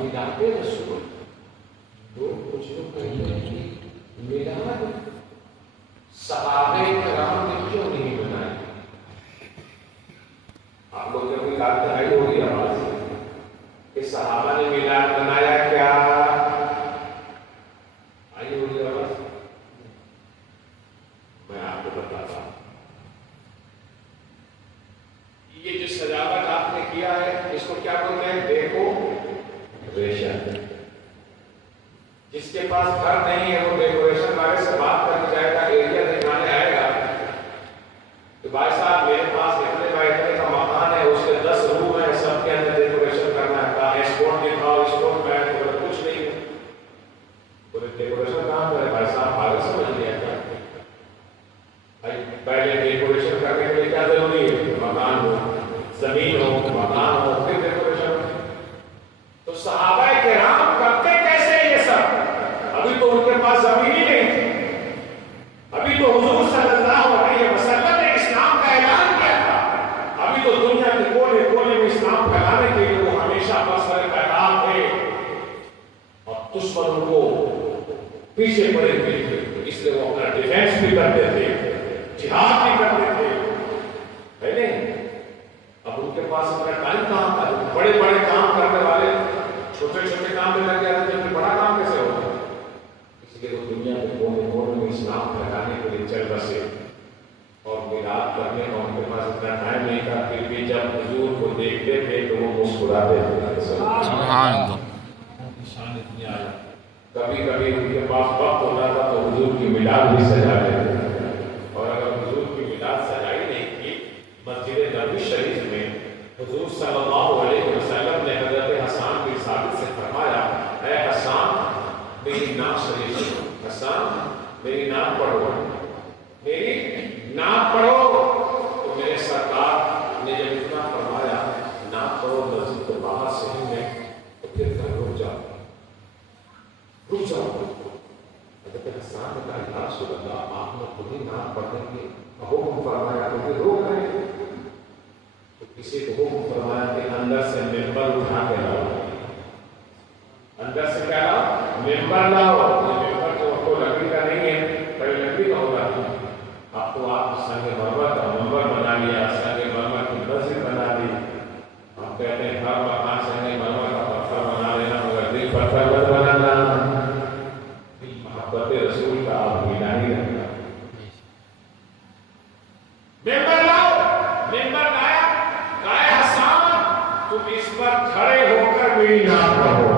میلاد رسول لوگ کچھ لوگ کہتے ہیں کہ میلاد صحابہ کرام نے کیوں نہیں بنائی؟ آپ لوگ نے کوئی بات آئی ہوگی آواز کہ صحابہ نے میلاد بنایا کیا؟ آئی ہوگی آواز؟ میں آپ کو بتاتا ہوں، یہ جو سجاوٹ آپ نے کیا ہے اس کو کیا بولتے ہیں؟ ڈیکوریشن۔ جس کے پاس گھر نہیں ہے وہ ڈیکوریشن والے سے بات کرنے جائے گا، ایریا دکھانے آئے گا کہ بھائی صاحب میرے پاس اتنے بائی اتنے کا مکان ہے، اس کے 10 روم ہیں، سب کے اندر ڈیکوریشن کرنا ہے، کہا اسپورٹ دکھاؤ، اسپورٹ بیٹھ بولے کچھ نہیں ہے، بولے ڈیکوریشن کہاں کرے؟ بھائی صاحب آگے سمجھ لیا کیا؟ پہلے ڈیکوریشن کرنے کے لیے کیا ضروری ہے؟ مکان ہو، زمین ہو، مکان ہو، پھر ڈیکوریشن ہو۔ تو صحابہ کرام کرتے کیسے یہ سب؟ ابھی تو ان کے پاس زمین ہی نہیں تھی، ابھی تو حضور صلی اللہ علیہ وسلم نے اسلام کا اعلان کیا تھا، ابھی تو دنیا کے کونے کونے میں اسلام پھیلانے کے لیے وہ ہمیشہ برسر پیغام تھے اور دشمنوں کو پیچھے پڑے ہوئے تھے، اس لیے وہ اپنا ڈیفینس بھی کرتے تھے، جہاد بھی کرتے تھے، ہے نہیں؟ اب ان کے پاس اپنا ٹائم کہاں تھا؟ بڑے بڑے کام کرنے والے چھوٹے چھوٹے کام میں لگ جاتے تھے، بڑا کام کیسے ہوگا؟ اس لیے وہ دنیا کے کونے کونے میں اسلام پھیلانے کے لیے چل بسے اور میلاد کرنے کا ان کے پاس اتنا ٹائم نہیں تھا، پھر بھی جب حضور کو دیکھتے تھے تو وہ مسکراتے تھے۔ سبحان اللہ۔ کبھی کبھی ان کے پاس وقت ہوتا تھا تو حضور کی میلاد بھی سجا لیتے تھے، اور اگر حضور کی میلاد سجائی نہیں کی، مسجد نبوی شریف میں حضور صلی اللہ علیہ وسلم نے حضرت حسان بن ثابت سے فرمایا، اے حسان میری نام شریف سنو، حسان میری نام پڑھو، میری نام پڑھو۔ تو میرے سرکار نے جب اتنا فرمایا نام پڑھو مسجد کے باہر سے ہی میں، تو پھر کہا رک جاؤ رک جاؤ۔ حضرت حسان نے کہا یا رسول اللہ آپ نے خود ہی نام پڑھنے کی حکم فرمایا تو پھر روک رہے ہیں؟ تو کسی کو حکم فرمایا کہ اندر سے ممبر اٹھا کے لاؤ، اندر سے کیا لاؤ؟ ممبر لاؤ۔ یہ ممبر جو آپ کو لکڑی کا نہیں ہے، بڑی لکڑی کا ہوگا، اب تو آپ سنگ مرمر کا ممبر بنا لیا، سنگ مرمر کی مسجد بنا دی۔ ہم کہتے ہیں ہر مکان سنگ مرمر کا پتھر بنا لینا، مگر دل پتھر مت بنانا، دل محبت رسول کا آپ ملا ہی رکھنا۔ ممبر لاؤ، ممبر لایا، کہا حسان تم اس پر کھڑے ہو کر میری نام پڑھو۔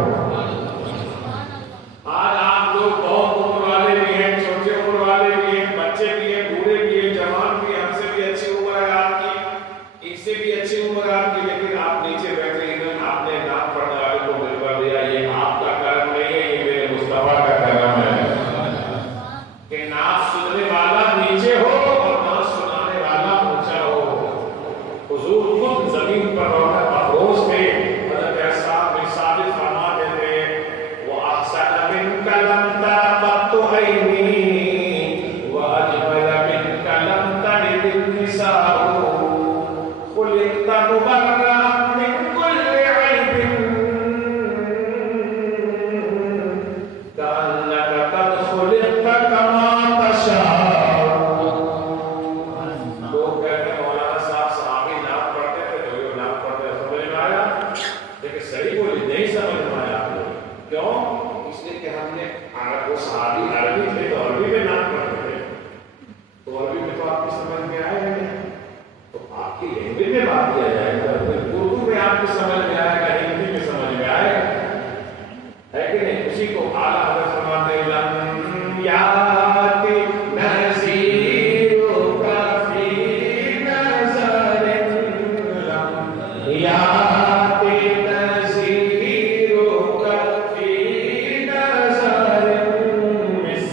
آج آپ لوگ بہت عمر والے بھی ہیں، چھوٹے عمر والے بھی ہیں، بچے بھی ہیں، بوڑھے بھی ہیں، جوان بھی ہیں، ہم سے بھی اچھی عمر ہے آپ کی، ان سے بھی اچھی عمر ہے آپ کی، لیکن آپ نیچے بیٹھے ہیں، آپ نے نام پڑھنے والے کو ممبر دیا۔ یہ آپ کا کرم نہیں ہے، یہ میرے مصطفیٰ کا کرم ہے کہ نام سننے والا نیچے ہو اور نام سنانے والا اونچا ہو۔ حضور خود زمین پر رونق افروز تھے، حضرت حسان بن ثابت فرماتے تھے وَأَحْسَنَ مِنْكَ لَمْ تَرَ قَطُّ عَيْنِي وَأَجْمَلَ مِنْكَ لَمْ تَلِدِ النِّسَاءُ خُلِقْتَ مُبَرَّأً مِنْ كُلِّ عَيْبٍ كَأَنَّكَ قَدْ خُلِقْتَ كَمَا تَشَاءُ۔ لوگ کہتے ہیں مولانا صاحب صحابی نعت پڑھتے تھے تو یہ نعت پڑھتے تھے، سمجھ میں آیا؟ لیکن صحیح بولی نہیں سمجھ میں آیا آپ لوگ، کیوں؟ اس لیے کہ ہم نے وہ صحابی عربی تھے تو عربی میں نعت پڑھتے تھے، تو عربی میں تو آپ کی سمجھ میں آئے گا نہیں، تو آپ کی لینگویج میں بات کیا جائے گا، اردو میں آپ کی سمجھ میں آئے گا، ہندی میں سمجھ میں آئے گا، ہے کہ نہیں؟ اسی کو اعلیٰ حضرت فرماتے ہیں لم یاتی نذیرک فی نظر، لم یاتی نذیرک فی نظر مثل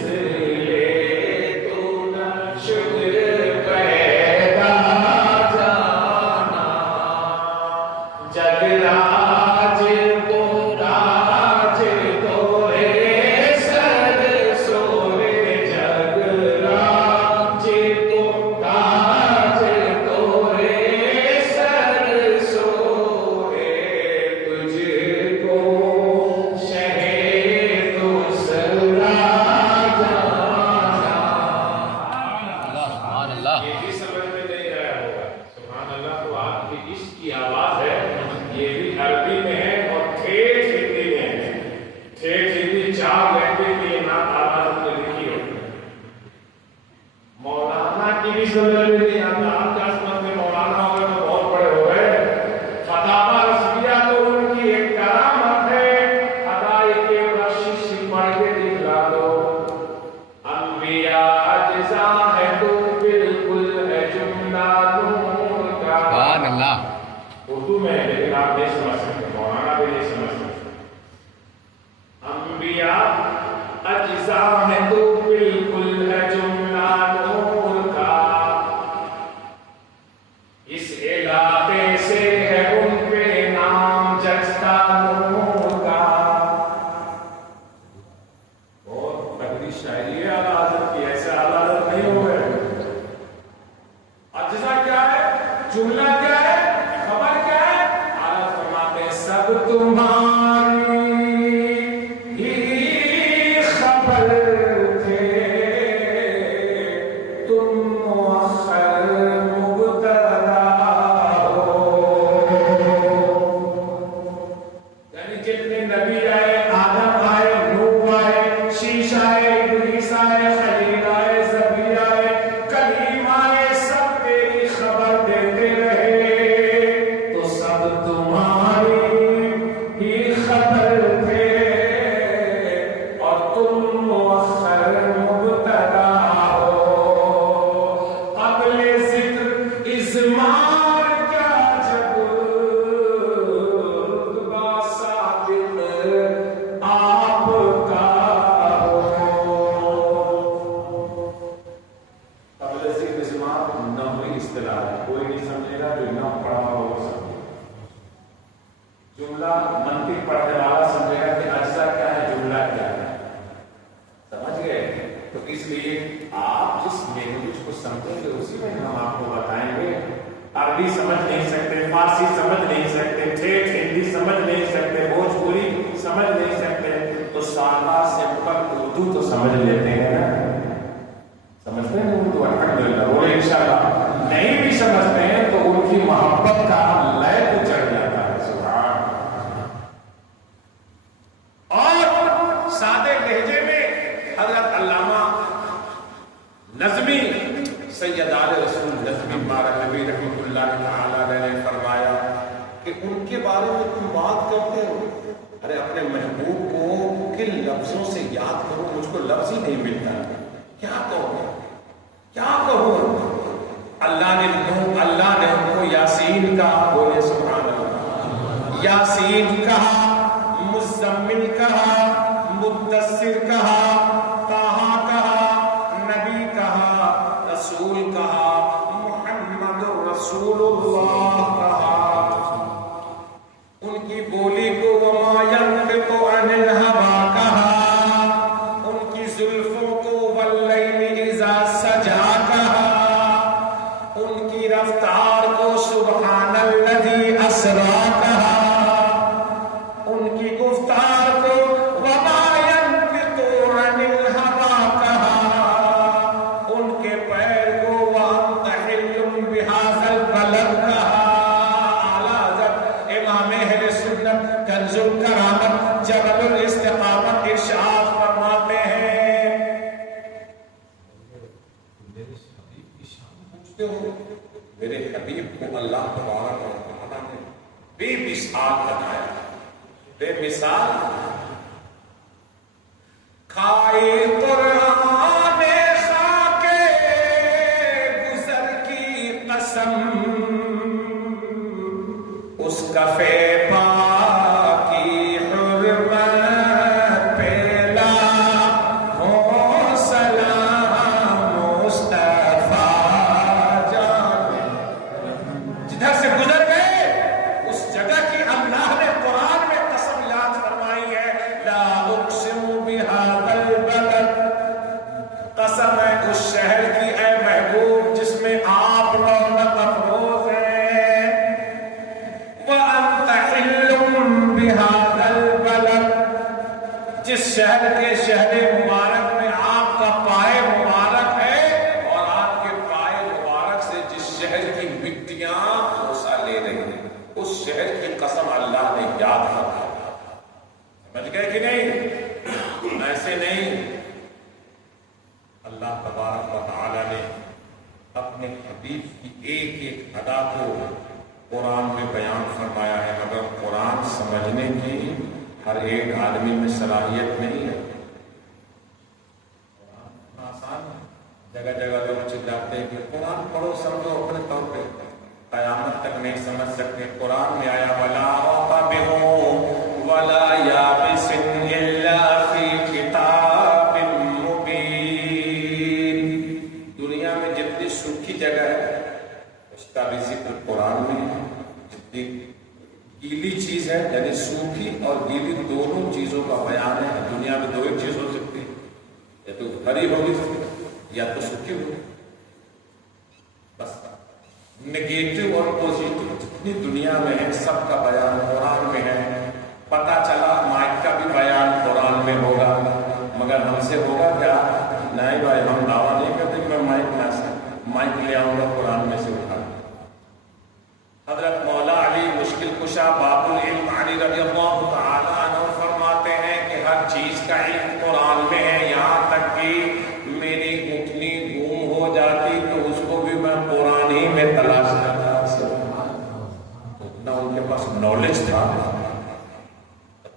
نگیٹو اور پوزیٹو جتنی دنیا میں ہے سب کا بیان قرآن میں ہے.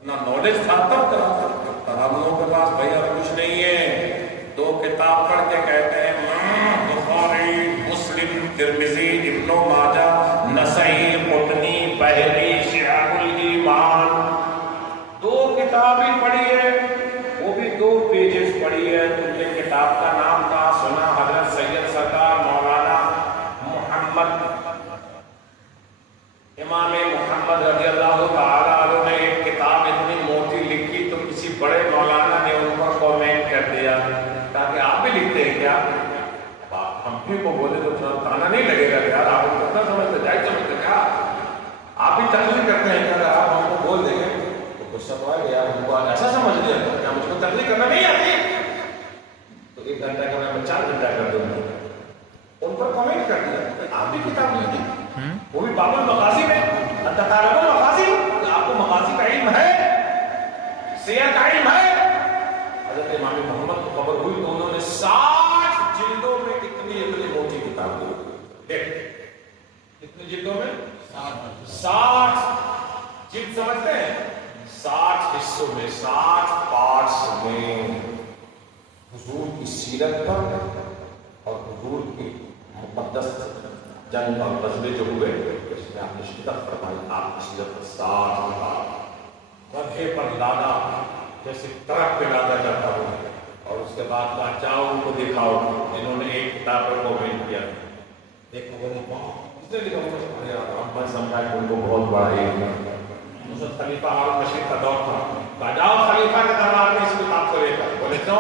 نہ نالج تھا تب کراتا، ہم لوگوں کے پاس بھائی اب کچھ نہیں ہے، 2 کتاب پڑھ کے کہتے ہیں بخاری، مسلم، ترمذی، ابن ماجہ، نسائی، قطنی، بہقی، شعب الایمان، 2 کتاب ہی پڑھی ہے، وہ بھی 2 پیجز پڑھی ہے۔ تم نے کتاب کا نام کہا، سنا حضرت سید سرکار مولانا محمد امام محمد رضی اللہ تعالیٰ عنہ نے ایک کتاب اتنی موٹی لکھی تو کسی بڑے مولانا نے ان پر کامنٹ کر دیا تاکہ آپ بھی لکھتے ہیں کیا؟ ہم بھی کو بولے تو تانا نہیں لگے گا یار، آپ کو کتنا سمجھتے جائے سمجھتے کیا؟ آپ بھی تقریر کرتے ہیں کہ اگر آپ ہم کو بول دیں گے تو غصہ تو آئے گا یار، ہم کو ایسا سمجھ لیا کیا مجھ کو تقریر کرنا نہیں آتی؟ تو 1 گھنٹہ کا میں 4 گھنٹہ کر دوں گا۔ ان پر کامنٹ کر دیا، آپ بھی کتاب لکھی، وہ بھی باب المقاصد میں تقارب المقاصد، آپ کو مقاصد کا علم ہے، سیر کا علم ہے۔ حضرت امام محمد کو خبر ہوئی تو انہوں نے 60 جلدوں میں اتنی موٹی کتاب دی۔ کتنی جلدوں میں؟ 60 جلد، سمجھتے ہیں 60 حصوں میں، 60 پارٹس میں حضور کی سیرت پر اور حضور کی مقدس جنگ اور غزوے جو ہوئے اس میں آپ نے شدت فرمائی، آپ کی سیرت پر 60 گدھے پر لادا جیسے ٹرک پہ لادا جاتا ہو، اور اس کے بعد کہا جاؤ ان کو دکھاؤ۔ انہوں نے ایک کتاب پر کامنٹ کیا، دیکھو اس نے لکھا، میں سمجھا کہ ان کو بہت بڑا علم ہے۔ خلیفہ ہارون رشید کا دور تھا، جاؤ خلیفہ کے دربار میں اس کتاب کو لے کر، بولے